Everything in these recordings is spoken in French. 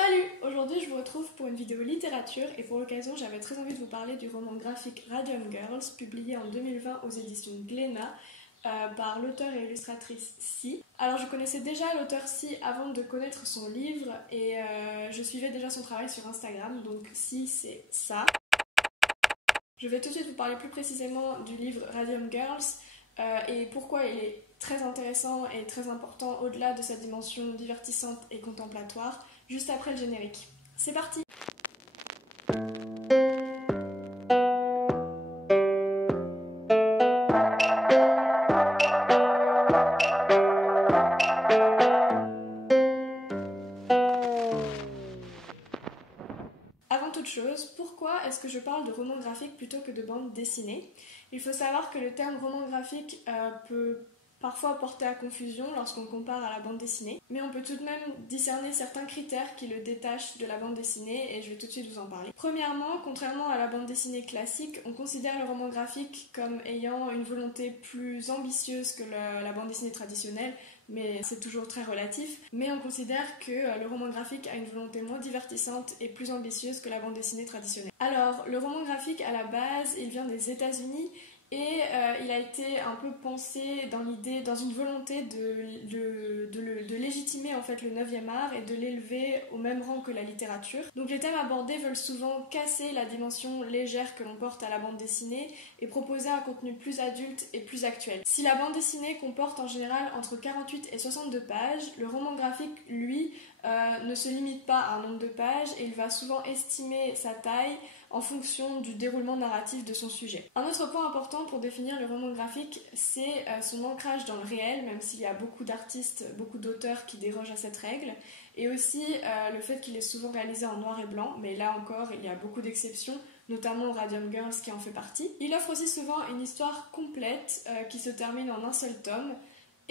Salut! Aujourd'hui je vous retrouve pour une vidéo littérature et pour l'occasion j'avais très envie de vous parler du roman graphique Radium Girls publié en 2020 aux éditions Glénat par l'auteure et illustratrice Si. Alors je connaissais déjà l'auteur Si avant de connaître son livre et je suivais déjà son travail sur Instagram, donc Si c'est ça. Je vais tout de suite vous parler plus précisément du livre Radium Girls et pourquoi il est très intéressant et très important au-delà de sa dimension divertissante et contemplatoire, juste après le générique. C'est parti! Avant toute chose, pourquoi est-ce que je parle de roman graphique plutôt que de bande dessinée? Il faut savoir que le terme roman graphique peut parfois porter à confusion lorsqu'on compare à la bande dessinée, mais on peut tout de même discerner certains critères qui le détachent de la bande dessinée et je vais tout de suite vous en parler. Premièrement, contrairement à la bande dessinée classique, on considère le roman graphique comme ayant une volonté plus ambitieuse que la bande dessinée traditionnelle, mais c'est toujours très relatif. Mais on considère que le roman graphique a une volonté moins divertissante et plus ambitieuse que la bande dessinée traditionnelle. Alors, le roman graphique, à la base, il vient des États-Unis et il a été un peu pensé dans une volonté de légitimer en fait le 9e art et de l'élever au même rang que la littérature. Donc les thèmes abordés veulent souvent casser la dimension légère que l'on porte à la bande dessinée et proposer un contenu plus adulte et plus actuel. Si la bande dessinée comporte en général entre 48 et 62 pages, le roman graphique, lui, ne se limite pas à un nombre de pages et il va souvent estimer sa taille en fonction du déroulement narratif de son sujet. Un autre point important pour définir le roman graphique, c'est son ancrage dans le réel, même s'il y a beaucoup d'artistes, beaucoup d'auteurs qui dérogent à cette règle, et aussi le fait qu'il est souvent réalisé en noir et blanc, mais là encore il y a beaucoup d'exceptions, notamment Radium Girls qui en fait partie. Il offre aussi souvent une histoire complète qui se termine en un seul tome,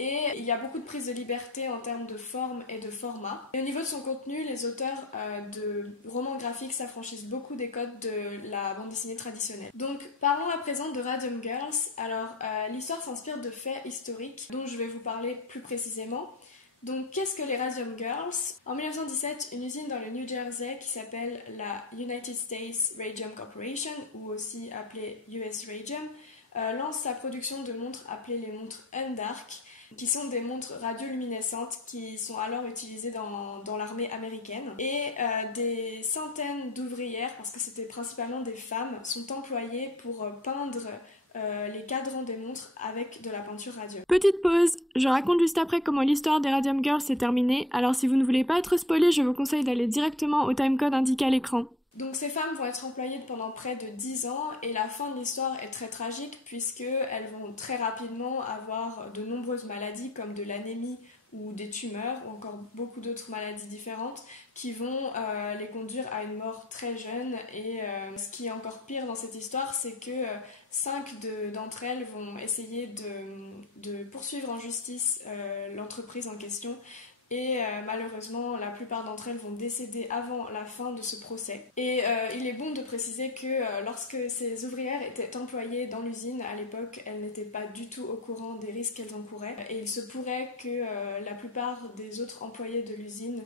et il y a beaucoup de prise de liberté en termes de forme et de format. Et au niveau de son contenu, les auteurs de romans graphiques s'affranchissent beaucoup des codes de la bande dessinée traditionnelle. Donc parlons à présent de Radium Girls. Alors l'histoire s'inspire de faits historiques dont je vais vous parler plus précisément. Donc qu'est-ce que les Radium Girls? En 1917, une usine dans le New Jersey qui s'appelle la United States Radium Corporation, ou aussi appelée US Radium, lance sa production de montres appelées les montres Undark, qui sont des montres radioluminescentes qui sont alors utilisées dans l'armée américaine. Et des centaines d'ouvrières, parce que c'était principalement des femmes, sont employées pour peindre les cadrans des montres avec de la peinture radium. Petite pause, je raconte juste après comment l'histoire des Radium Girls s'est terminée, alors si vous ne voulez pas être spoilé, je vous conseille d'aller directement au timecode indiqué à l'écran. Donc ces femmes vont être employées pendant près de 10 ans et la fin de l'histoire est très tragique puisqu'elles vont très rapidement avoir de nombreuses maladies comme de l'anémie ou des tumeurs ou encore beaucoup d'autres maladies différentes qui vont les conduire à une mort très jeune. Et ce qui est encore pire dans cette histoire, c'est que 5 d'entre elles vont essayer de poursuivre en justice l'entreprise en question. Et malheureusement, la plupart d'entre elles vont décéder avant la fin de ce procès. Et il est bon de préciser que lorsque ces ouvrières étaient employées dans l'usine, à l'époque, elles n'étaient pas du tout au courant des risques qu'elles encouraient. Et il se pourrait que la plupart des autres employés de l'usine,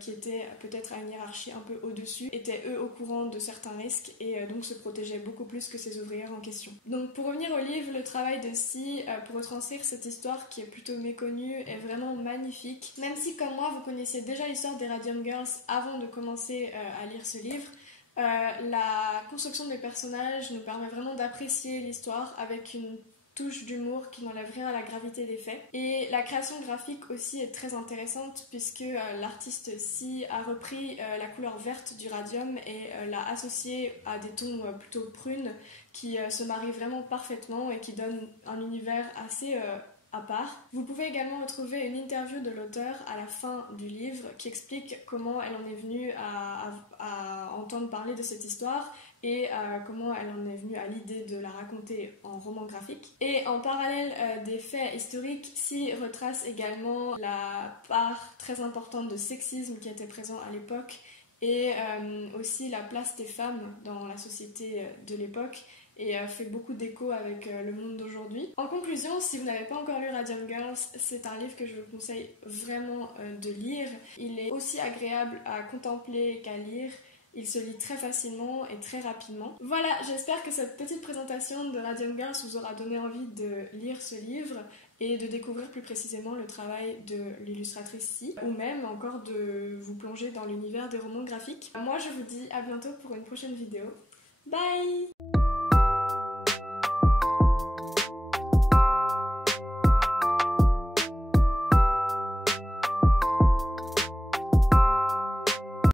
qui étaient peut-être à une hiérarchie un peu au-dessus, étaient eux au courant de certains risques et donc se protégeaient beaucoup plus que ces ouvrières en question. Donc pour revenir au livre, le travail de Si pour retranscrire cette histoire qui est plutôt méconnue est vraiment magnifique. Même si comme moi vous connaissiez déjà l'histoire des Radium Girls avant de commencer à lire ce livre, la construction des personnages nous permet vraiment d'apprécier l'histoire avec une touche d'humour qui n'enlève rien à la gravité des faits. Et la création graphique aussi est très intéressante puisque l'artiste Si a repris la couleur verte du radium et l'a associée à des tons plutôt prunes qui se marient vraiment parfaitement et qui donnent un univers assez à part. Vous pouvez également retrouver une interview de l'auteur à la fin du livre qui explique comment elle en est venue à entendre parler de cette histoire et comment elle en est venue à l'idée de la raconter en roman graphique. Et en parallèle des faits historiques, Si retrace également la part très importante de sexisme qui était présent à l'époque et aussi la place des femmes dans la société de l'époque et fait beaucoup d'écho avec le monde d'aujourd'hui. En conclusion, si vous n'avez pas encore lu Radium Girls, c'est un livre que je vous conseille vraiment de lire. Il est aussi agréable à contempler qu'à lire. Il se lit très facilement et très rapidement. Voilà, j'espère que cette petite présentation de Radium Girls vous aura donné envie de lire ce livre et de découvrir plus précisément le travail de l'illustratrice Si, ou même encore de vous plonger dans l'univers des romans graphiques. Moi, je vous dis à bientôt pour une prochaine vidéo. Bye!